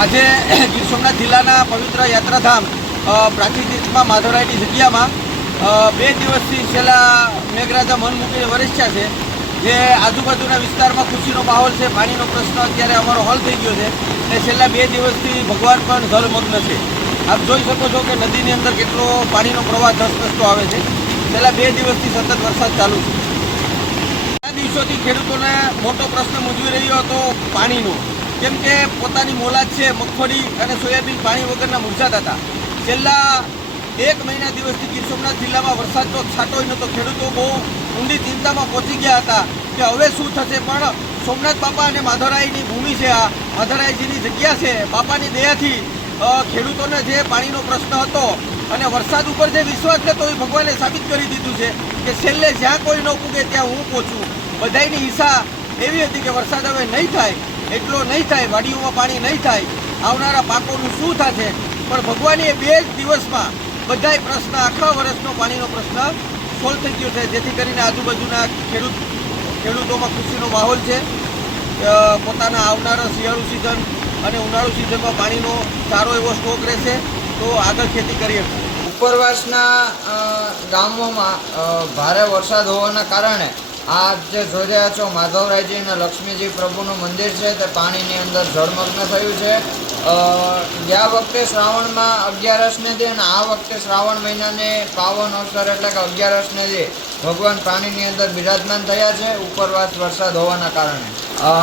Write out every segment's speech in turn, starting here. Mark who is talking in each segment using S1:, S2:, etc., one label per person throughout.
S1: આજે ગીર સોમનાથ જિલ્લાના પવિત્ર યાત્રાધામ પ્રાચીન તીર્થમાં માધવરાયની જગ્યામાં બે દિવસથી છેલ્લા મેઘરાજા મન મૂકીને વરસ્યા છે. જે આજુબાજુના વિસ્તારમાં ખુશીનો માહોલ છે, પાણીનો પ્રશ્ન અત્યારે અમારો હલ થઈ ગયો છે અને છેલ્લા બે દિવસથી ભગવાન પણ જલમગ્ન છે. આપ જોઈ શકો છો કે નદીની અંદર કેટલો પાણીનો પ્રવાહ ધસધસતો આવે છે. છેલ્લા બે દિવસથી સતત વરસાદ ચાલુ છે. આ દિવસોથી ખેડૂતોને મોટો પ્રશ્ન મૂંઝવી રહ્યો હતો પાણીનો. કેમ કે પોતાની મોલાદ છે, મગફળી અને સોયાબીન પાણી વગરના મુરઝાત હતા. છેલ્લા એક મહિના દિવસથી ગીર સોમનાથ જિલ્લામાં વરસાદનો છાંટો નહોતો. ખેડૂતો બહુ ઊંડી ચિંતામાં પહોંચી ગયા હતા કે હવે શું થશે? પણ સોમનાથ બાપા અને માધવરાયની ભૂમિ છે આ. માધવરાયજીની જગ્યા છે. બાપાની દયાથી ખેડૂતોને જે પાણીનો પ્રશ્ન હતો અને વરસાદ ઉપર જે વિશ્વાસ હતો એ ભગવાને સાબિત કરી દીધું છે કે છેલ્લે જ્યાં કોઈ ન પૂગે ત્યાં હું પહોંચું. બધાયની ઈચ્છા એવી હતી કે વરસાદ હવે નહીં થાય. એટલો નહીં થાય, વાડીઓમાં પાણી નહીં થાય. આવનારા પાકોનું શું થશે? પણ ભગવાને બે જ દિવસમાં બધાય પ્રશ્ન, આખા વર્ષનો પાણીનો પ્રશ્ન સોલ્વ થઈ ગયો છે. જેથી કરીને આજુબાજુના ખેડૂત, ખેડૂતોમાં ખુશીનો માહોલ છે. પોતાના આવનારા શિયાળુ સિઝન અને ઉનાળુ સિઝનમાં પાણીનો સારો એવો સ્ટોક રહેશે. તો આગળ ખેતી કરી
S2: ઉપરવાસના ગામોમાં ભારે વરસાદ હોવાના કારણે આ જે જોઈ રહ્યા છો માધવરાયજી અને લક્ષ્મીજી પ્રભુનું મંદિર છે, તે પાણીની અંદર જળમગ્ન થયું છે. ગયા વખતે શ્રાવણમાં અગિયારસને દે અને આ વખતે શ્રાવણ મહિનાને પાવન અવસર એટલે કે અગિયારસને દે ભગવાન પાણીની અંદર બિરાજમાન થયા છે. ઉપરવાસ વરસાદ હોવાના કારણે.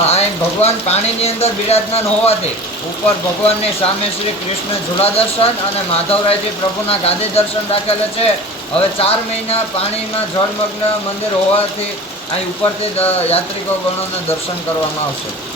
S2: અહીં ભગવાન પાણીની અંદર બિરાજમાન હોવાથી ઉપર ભગવાનની સામે શ્રી કૃષ્ણ ઝૂલા દર્શન અને માધવરાયજી પ્રભુના ગાદી દર્શન રાખેલા છે. હવે ચાર મહિના પાણીમાં જળમગ્ન મંદિર હોવાથી અહીં ઉપરથી યાત્રિકો ગણોને દર્શન કરવામાં આવશે.